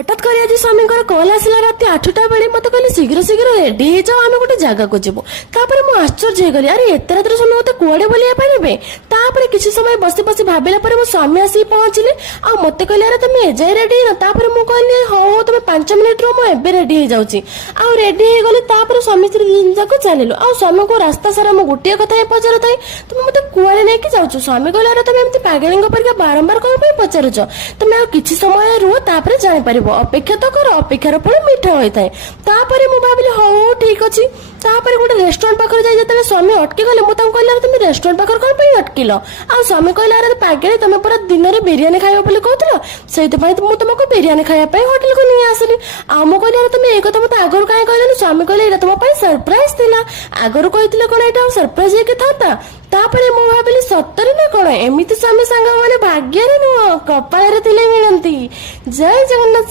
हठात कर आज स्वामी कल आसला रात 8टा बेले मत कहले शीघ्र शीघ्र रेडी हो जाओ आम गोटे जगह जीवु तापर मु आश्चर्य होगली अरे एत रात स्वामी मत कुआडे बुलाइया पारे तापर किसी समय बसी बसी भाविला मो स्वामी आसी पहुंचले आ मत कहले अरे तुम एजाए रेडी न तापर मु कहली हो तुम 5 मिनिट रो मु एबे रेडी हो जाउची आ रेडी हो गले तापर स्वामी स्त्री दिन जाक चलिलु आ स्वामी को रास्ता सारा मु गोटे कथा पचार थाई तुम मत कुआडे नहीं कि जाउछु स्वामी कहले अरे तुम एमती पागलिंग परिका बारंबार कोन पई पचारुछ तुम आ किछि समय रुह तापर जानि परिबो अपेक्षा तो कर अपेक्षार फल मीठा होता है तापर मु भाविली हो ठीक अच्छी तापर गोटे रेस्टोरेंट पाखर जाई जतले स्वामी अटकी गले मु तांको कहले तुम रेस्टोरेंट पाखर कोन पई अटकिलो आ स्वामी कहले अरे पागले तुम पूरा दिन रे बिरयानी खाइबो बोली कहतलो सेति पई मु तुमको बिरयानी खाया पई होटल को नहीं आसली आ मु कहले अरे तुम ए कथा मत आगर काहे कहले स्वामी कहले एटा तुम पई सरप्राइज थिला आगर कहितले कोन एटा सरप्राइज हे के थाता तापर मु भाविली सत्तरे ना कोन एमिति स्वामी संग माने भाग्य रे नु कपाळ रे थिले मिलंती जय जगन्नाथ।